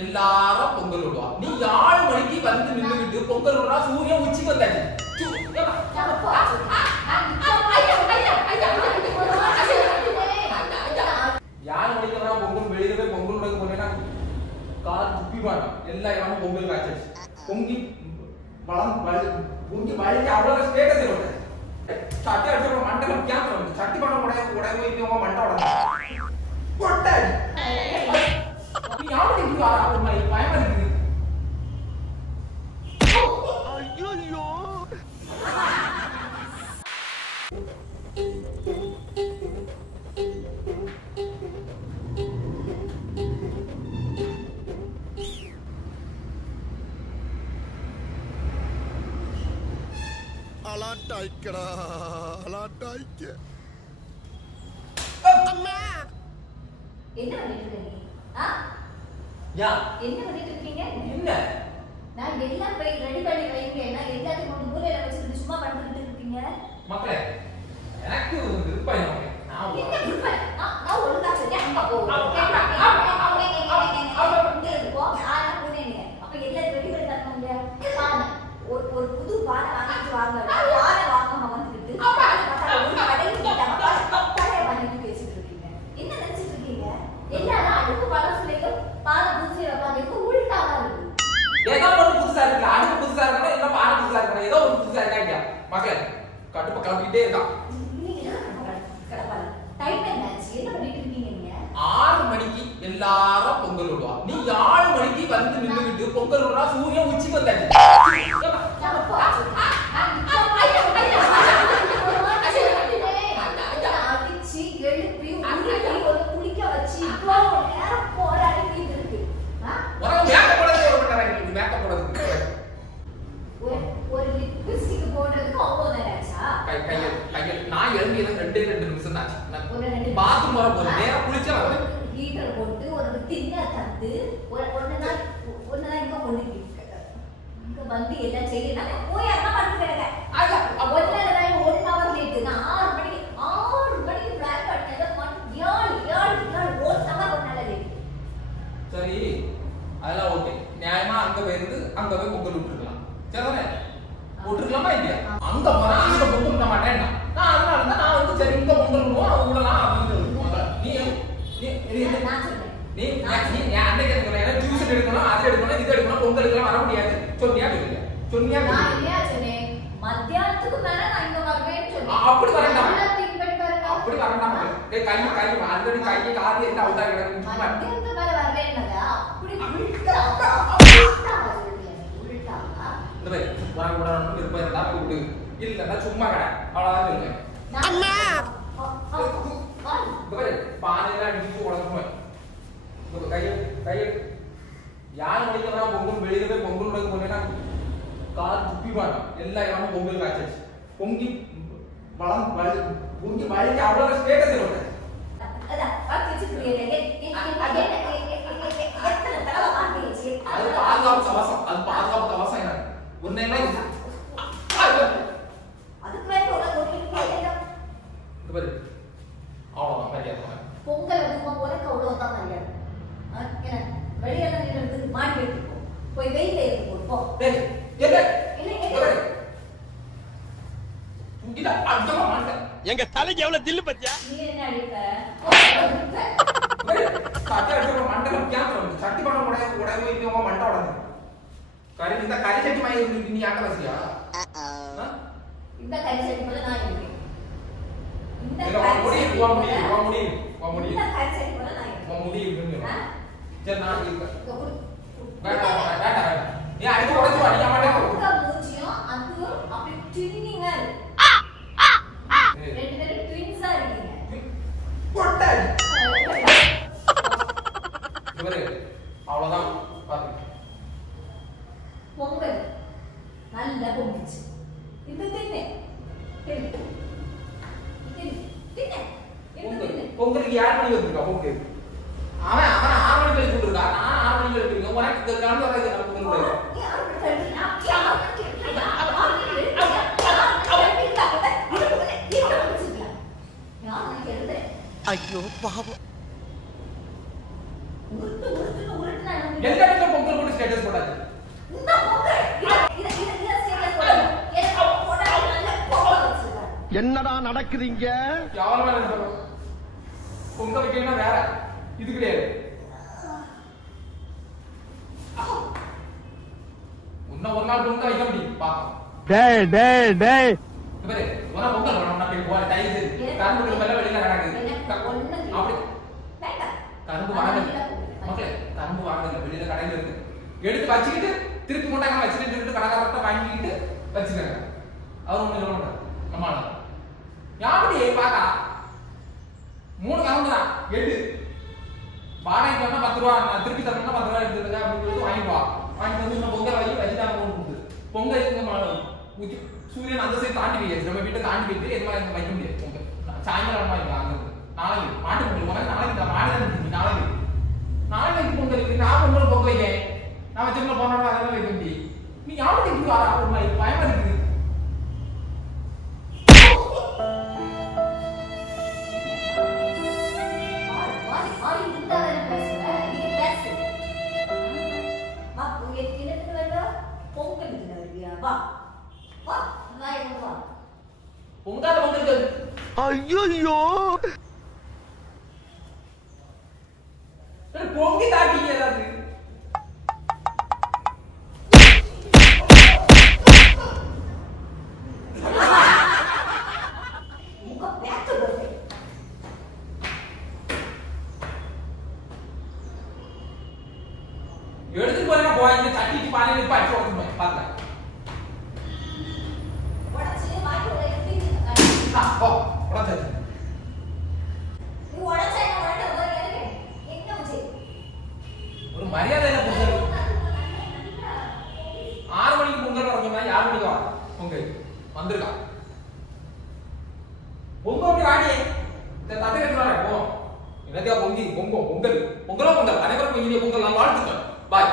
எல்லாரும் பொங்கல் விடுவா. நீ 7 மணிக்கு வந்து நின்னுட்டு பொங்கல் விடுறா. சூரியன் உச்சிக்கு வந்தாச்சு. 7 மணிக்கு தான் பொங்கல் வெளியில போய் பொங்கல் விட போனேன்னா கால் துப்பி வேணும். எல்லா இடமும் பொங்கல் காய்ச்சாச்சு. பொங்கி வழிக்கு அவ்வளவு ஸ்டேட்டஸ் இருக்கு. சட்டி அடிச்ச மண்டலம் கேட்கணும். சட்டி பண்ண உடையவோ இன்னும் மண்டை உடனே கொட்டாடி நீ யாரு இங்க வர அம்மா பயமா இருக்குது. ஐயோ அலாட்டாய்க்கடா அலாட்டாய்க்க. அம்மா என்ன பண்ணிட்டு இருக்கீங்க? யா என்ன பண்ணிட்டு இருக்கீங்க? என்ன நான் எல்லாம் போய் ரெடி பண்ணி வைங்க. நான் எல்லாத்தையும் கொண்டு மூலையில வச்சிட்டு சும்மா பண்ணிட்டு இருக்கீங்க. மக்களே எனக்கு விருப்பம் இல்லை. நான் என்ன விருப்பம்? நான் ஒழுங்கா சொல்றேன். அங்க போ. இங்க இருக்கோ. ஆனா போனேங்க. அப்ப எல்லாத்தையும் ரெடி பண்ணி தரணுங்க. பாருங்க. ஒரு புது பானை வாங்கிட்டு வாங்க. பானை வாங்காம வந்துட்டு ஒரு கடைக்கு போயிட்டாங்க. கடையை வாங்கிட்டு பேசிட்டு இருக்கீங்க. என்ன நினைச்சிட்டு இருக்கீங்க? எல்லாரும் அடுப்பு பழசுலையும் பானை புதுசையும் வைப்பாங்க. இப்போ உள்டாவா இருக்கு. ஏதோ ஒன்று புதுசா இருக்குல்ல. அடுப்பு புதுசா இருக்கணும், இல்லை பானை புதுசா இருக்கணும். ஏதோ ஒரு புதுசா இருக்கா இல்லையா மக்களே? கடுப்பு கிளம்பிக்கிட்டே இருக்கான். டைம் என்னாச்சு? என்ன பண்ணிட்டு இருக்கீங்க நீங்க? 6 மணிக்கு எல்லாரும் பொங்கல் விடுவா. நீ 7 மணிக்கு வந்து நின்னுட்டு பொங்கல் விடுறா. சூரியன் உச்சிக்கு வந்தாச்சு. நான் எழுந்தியது 2 நிமிஷம் தான். பாத்ரூம் வர போது நேரா குளிச்சா ஹீட்டர் போட்டு ஒரு தின்ன தந்து ஒண்ணுதான் இங்க கொண்டு இங்க வந்து எல்லாம் செய்யணும். போய் அதான் பண்ணிக்கிறேங்க. ஒன்னரை 1 ஹவர் லேட். நான் 6 மணிக்கு பிளான் பண்ணேன். மட்டும் 7 1 ஹவர் ஒன்னரை லேட். சரி அதெல்லாம் ஓகே. நியாயமா அங்க போயிருந்து அங்க போய் பொங்கல் விட்டுருக்கலாம். சரிதானே? விட்டுருக்கலாமா இல்லையா? அங்க போனா அங்க பொங்கல் விட மாட்டேன். நான் அதனால தான் நான் வந்து சரி இங்க பொங்கல் விடுவோம் அவங்க விடலாம் அப்படின்னு அன்னைக்கு எடுக்கணும், டியூஷன் எடுக்கணும், அது எடுக்கணும், இது எடுக்கணும், பொங்கல் எடுக்கலாம் வர முடியாது சொன்னியா இல்லையா? சொன்னியா சொன்னேன். மத்தியானத்துக்கு மேல நான் இங்க வருவேன்னு சொன்னேன். அப்படி வரண்டாம். அப்படி வரண்டாம். கை ஆல்ரெடி கை காது என்ன அவுதா கிடக்கு. மத்தியானத்துக்கு மேல வருவேன்னதா அப்படி வரக்கூடாது விருப்பம் இருந்தா கூப்பிடு, இல்லைன்னா சும்மா கடை அவ்வளோதான் இல்லை. பானையெல்லாம் அடிச்சு உடச்சுமே கையை 7 மணிக்கு தான் பொங்கல் வெளியில போய் பொங்கல் விட போனேன்னா கால் துப்பி வேணும். எல்லா இடமும் பொங்கல் காய்ச்சாச்சு. பொங்கி வழிக்கு அவ்வளவு ஸ்டேட்டஸ் இருக்கு. அது பாதுகாப்பு கவசம். அது பாதுகாப்பு கவசம். எனக்கு உன்னையெல்லாம் அவ்வளவுதான் மரியாதை. பொங்கல் உனக்கு அவ்வளவுதான் மரியாதை. வெளியே மாடி எடுத்துக்கோ. போய் வெயில எடுத்துக்கோ. எங்க தலைக்கு எவ்வளவு தில்லு பத்தியா? நீ என்ன அடிப்ப? மண்டலம் கேட்கணும். சட்டி பண்ண உடையவோ இன்னும் மண்டை உடனே இந்த கறி சட்டி மாதிரி இருக்கு. நீ ஆட்ட வசியா? இந்த கறி சட்டி போல நான் இருக்கேன். இந்த கறி சட்டி போல நான் இருக்கேன். சரி நான் வேண்டாம். நீ அடிச்சு உடைச்சு அடிக்க மாட்டேன். மூச்சியும் அதுவும் அப்படி ட்வின்னிங்க. ரெண்டு பேரும் ட்வின்ஸா இருக்கீங்க. கொட்டாடி அவ்வளவுதான். பொங்கல் நல்லா பொங்கிச்சு. இது தின்னு பொங்கலுக்கு 7 மணி வந்துருக்கா பொங்கல். அவன் 6 மணிக்கு எழுதி கொடுத்துருக்கா. நான் 6 மணிக்கு எழுதிருக்கேன். உனக்கு கிளம்பி வராது. ஐயோ பாவம். உருட்டு உருட்டு உருட்டு எங்க ஸ்டேட்டஸ் போட்டாச்சு. இந்த பொங்கல் இத ஸ்டேட்டஸ் போடுங்க. ஏதோ போட்டா நல்ல பொங்கல் வச்சிருக்காங்க. என்னடா நடக்குதுங்க? யாவரமா நடக்கும். பொங்கல் வைக்கணும்னா வேற இது கிடையாது. இன்னும் ஒரு நாள் பொங்கல் வைக்க முடியும் பாப்போம். டேய் டேய் டேய் பாரு ஒரு பொங்கல் வரணும் நான் போய் போற டைம் கரும்பு மேல வெளியில கிடக்குது. அப்படி கரும்பு வாங்குது மக்களே, கரும்பு வாங்குது வெளியில கடையில இருக்கு. எடுத்து வச்சுக்கிட்டு திருப்பி கொண்டாங்க வச்சுட்டு சொல்லிட்டு கடைக்காரத்தை வாங்கிக்கிட்டு வச்சுக்கிறாங்க. அவர் ஒண்ணு சொல்ல மாட்டார் நம்ம ஆளு. யாருடைய பாக்கா 3 கரம்பு தான் எடு வாடகைக்கு வேணா 10 ரூபா நான் திருப்பி தரணும்னா 10 ரூபா எடுத்துருங்க அப்படின்னு சொல்லிட்டு வாங்கிப்பா. வாங்கிட்டு வந்து இன்னும் பொங்கல் வாங்கி வச்சுட்டாங்க கொடுத்து பொங்கல் ஊற்றி சூரியன் அந்த சைடு தாண்டி போயிடுச்சு. நம்ம வீட்டை தாண்டி போயிட்டு எதுவும் வைக்க முடியாது. பொங்கல் சாயந்தரம் வாங்கிக்கலாம் அங்கே நாளைக்கு மாட்டு பொங்கல் போனா நாளைக்கு மாடு நாளைக்கு பொங்கல் இருக்கு. நான் பொங்கல் பொங்கல் வைக்கேன் நான் வச்சோம்னா போனா அதெல்லாம் வைக்க முடியும். நீ யாருக்கு இப்படி வரா ஒரு மாதிரி பயமா இருக்குது. ஐயோ பொங்கி தாட்டிங்க ஏதாவது எடுத்து போறேன்னா போய் தட்டிட்டு பானையில இப்ப அடிச்சு ஓட்டுமே பாருங்க. ஒரு மரியாதை பொங்கல் 6 மணிக்கு பொங்கல் வரணும்னா 7 மணிக்கு வா பொங்கல் வந்திருக்கான். பொங்கல் ஆடி இந்த தட்டை எடுத்துறாரு போ என்னத்தையா பொங்கி பொங்கல் பொங்கலோ பொங்கல் அனைவருக்கும் இனிய பொங்கல் நான் வாழ்த்துக்கள். பாய்.